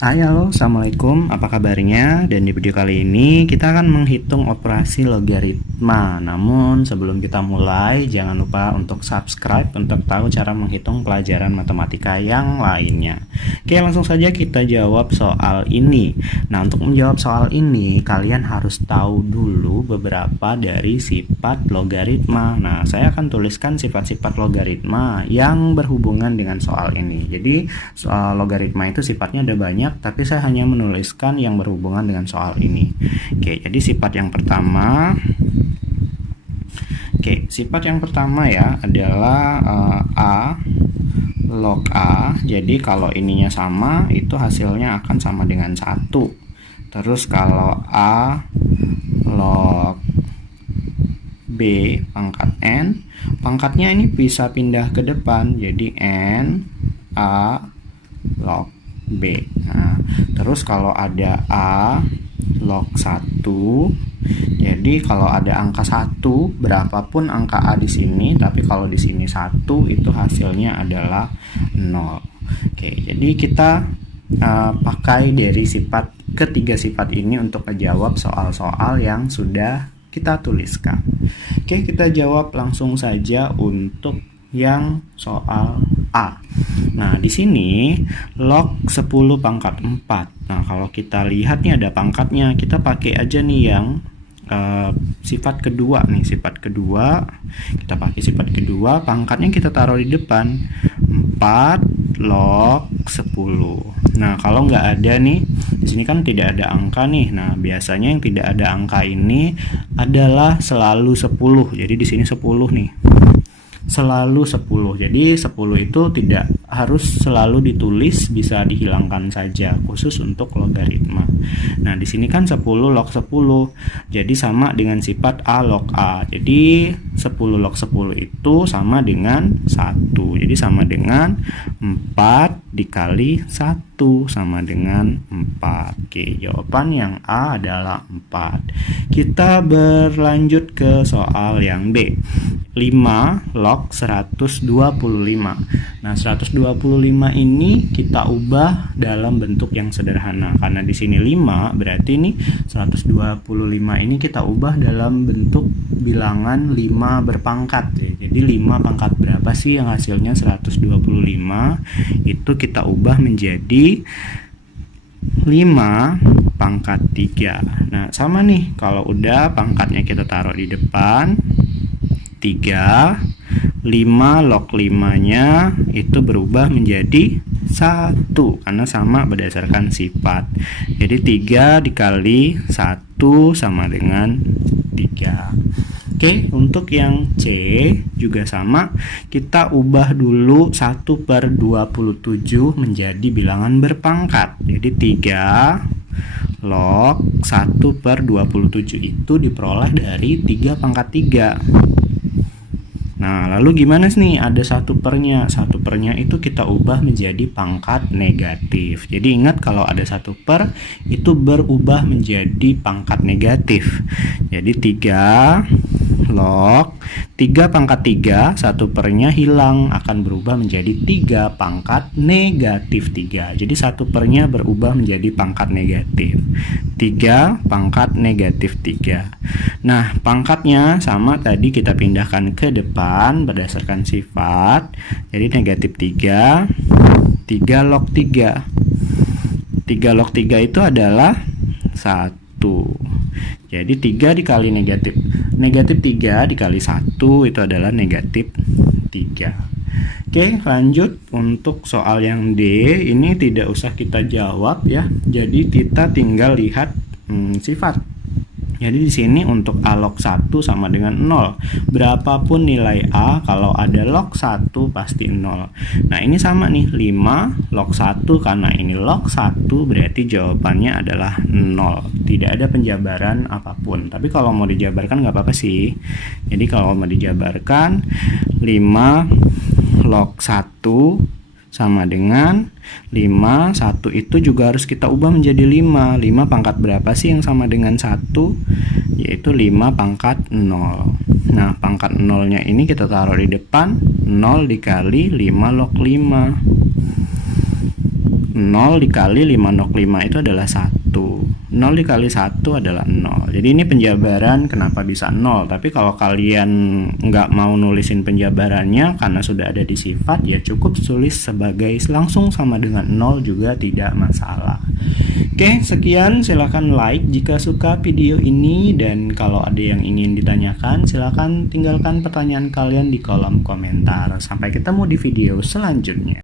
Hai halo, assalamualaikum, apa kabarnya? Dan di video kali ini kita akan menghitung operasi logaritma. Namun sebelum kita mulai, jangan lupa untuk subscribe untuk tahu cara menghitung pelajaran matematika yang lainnya. Oke, langsung saja kita jawab soal ini. Nah, untuk menjawab soal ini, kalian harus tahu dulu beberapa dari sifat logaritma. Nah, saya akan tuliskan sifat-sifat logaritma yang berhubungan dengan soal ini. Jadi, soal logaritma itu sifatnya ada banyak, tapi saya hanya menuliskan yang berhubungan dengan soal ini. Oke, jadi sifat yang pertama ya adalah A log A. Jadi kalau ininya sama, itu hasilnya akan sama dengan 1. Terus kalau A log B pangkat N, pangkatnya ini bisa pindah ke depan, jadi N A log B. Nah, terus kalau ada A log 1, jadi kalau ada angka 1, berapapun angka A di sini, tapi kalau di sini 1, itu hasilnya adalah 0. Oke, jadi kita pakai dari ketiga sifat ini untuk menjawab soal-soal yang sudah kita tuliskan. Oke, kita jawab langsung saja untuk yang soal A. Nah, di sini log 10 pangkat 4. Nah, kalau kita lihat nih ada pangkatnya, kita pakai aja nih yang sifat kedua nih, kita pakai sifat kedua, pangkatnya kita taruh di depan, 4 log 10. Nah, kalau nggak ada nih, di sini kan tidak ada angka nih. Nah, biasanya yang tidak ada angka ini adalah selalu 10. Jadi di sini 10 nih. Selalu 10. Jadi 10 itu tidak harus selalu ditulis, bisa dihilangkan saja khusus untuk logaritma. Nah, di sini kan 10 log 10. Jadi sama dengan sifat A log A. Jadi 10 log 10 itu sama dengan 1. Jadi sama dengan 4 dikali 1 sama dengan 4. Oke, jawaban yang A adalah 4. Kita berlanjut ke soal yang B. 5 log 125. Nah, 125 ini kita ubah dalam bentuk yang sederhana. Karena di sini 5, berarti ini 125 ini kita ubah dalam bentuk bilangan 5 berpangkat. Jadi 5 pangkat berapa sih yang hasilnya 125? Itu kita ubah menjadi 5 pangkat 3. Nah, sama nih, kalau udah pangkatnya kita taruh di depan, 3, 5 log 5-nya itu berubah menjadi 1 karena sama berdasarkan sifat. Jadi 3 dikali 1 sama dengan 3. Oke, untuk yang C juga sama, kita ubah dulu 1/27 menjadi bilangan berpangkat. Jadi 3 log 1/27 itu diperoleh dari 3 pangkat 3. Nah, lalu gimana nih? Ada 1/nya. 1/nya itu kita ubah menjadi pangkat negatif. Jadi ingat, kalau ada 1/, itu berubah menjadi pangkat negatif. Jadi 3 log 3 pangkat 3, 1/nya hilang, akan berubah menjadi 3 pangkat negatif 3. Jadi 1/nya berubah menjadi pangkat negatif 3 pangkat negatif 3. Nah, pangkatnya sama tadi, kita pindahkan ke depan berdasarkan sifat. Jadi negatif 3, 3 log 3. 3 log 3 itu adalah 1. Jadi 3 dikali negatif 3 dikali 1 itu adalah negatif 3. Oke, lanjut untuk soal yang D. Ini tidak usah kita jawab ya. Jadi kita tinggal lihat sifat. Jadi di sini untuk A log 1 sama dengan 0. Berapapun nilai A, kalau ada log 1 pasti 0. Nah, ini sama nih, 5 log 1, karena ini log 1 berarti jawabannya adalah 0. Tidak ada penjabaran apapun. Tapi kalau mau dijabarkan nggak apa-apa sih. Jadi kalau mau dijabarkan, 5 log 1 sama dengan 5, 1 itu juga harus kita ubah menjadi 5. 5 pangkat berapa sih yang sama dengan 1? Yaitu 5 pangkat 0. Nah, pangkat 0-nya ini kita taruh di depan, 0 dikali 5 log 5. 0 dikali 505 itu adalah 1. 0 dikali 1 adalah 0. Jadi ini penjabaran kenapa bisa 0. Tapi kalau kalian nggak mau nulisin penjabarannya karena sudah ada di sifat, ya cukup tulis sebagai langsung sama dengan 0 juga tidak masalah. Oke, sekian. Silahkan like jika suka video ini, dan kalau ada yang ingin ditanyakan silahkan tinggalkan pertanyaan kalian di kolom komentar. Sampai ketemu di video selanjutnya.